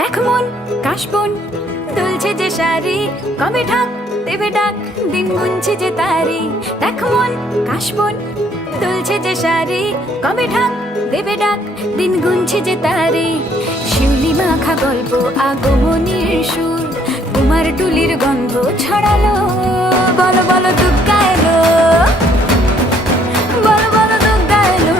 দেখ মন কাশবন দুলছে যে শাড়ি, কবে ঢাক দেবে ডাক, দিন গুনছে যে তারি। দেখ মন কাশবন দুলছে যে শাড়ি, কবে ঢাক দেবে ডাক, দিন গুনছে যে তারি। শিউলি মাখা গল্প আগমনীর সুর, কুমার টুলির গন্ধ ছড়ালো। বলো বলো দুর্গা এলো, বলো বলো দুর্গা এলো,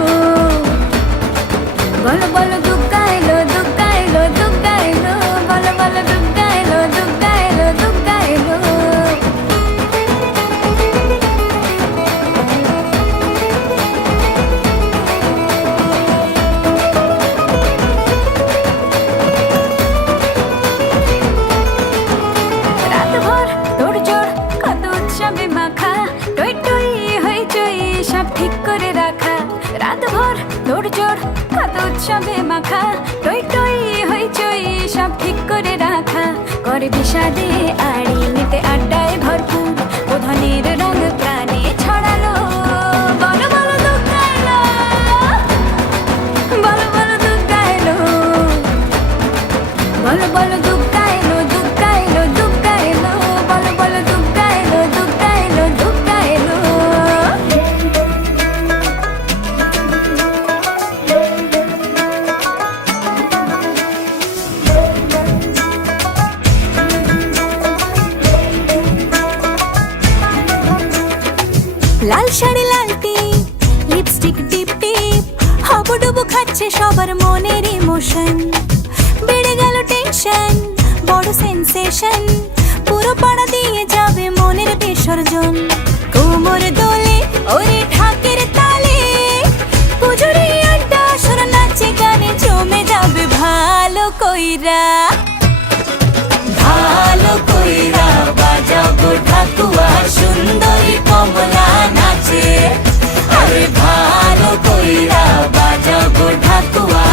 বলো বলো দুর্গা এলো, দুর্গা এলো, দুর্গা এলো, বলো বলো দুর্গা এলো, দুর্গা এলো, দুর্গা এলো। রাতভর তোড়জোড় কত উৎসবে মাখা, টই টই হইচই সব ঠিক করে রাখা। রাতভর তোড়জোড় কত উৎসবে মাখা, টই টই হইচই সব ঠিক করে রাখা। করে বিষাদে আড়ি নিতে আড্ডায় ভরপুর, প্রধানের রঙ প্রাণে ছড়ালো। বলো বলো দুর্গা এলো, বলো বলো দুর্গা এলো, বলো বলো দুর্গা এলো, দুর্গা এলো, দুর্গা এলো, বলো বলো দুর্গা এলো, দুর্গা এলো, দুর্গা এলো। লাল শাড়ি লাল টিপ, লিপস্টিক টিপ টিপ, হাবুডুবু খাচ্ছে সবার মনের ইমোশন। বেড়ে গেল টেনশন, বড় সেন্সেশন, পুরো পাড়া দিয়ে যাবে মনের বিসর্জন। কোমর দোলে ওরে ঢাকের তালে, পুজোরে আড্ডা সুর নাচে গানে জমে যাবে ভালো কইরা। ভালো কইরা বাজাবো ঢাকুয়া, সুন্দরী কমলা নাচে। আরে ভালো কইরা বাজাবো ঢাকুয়া,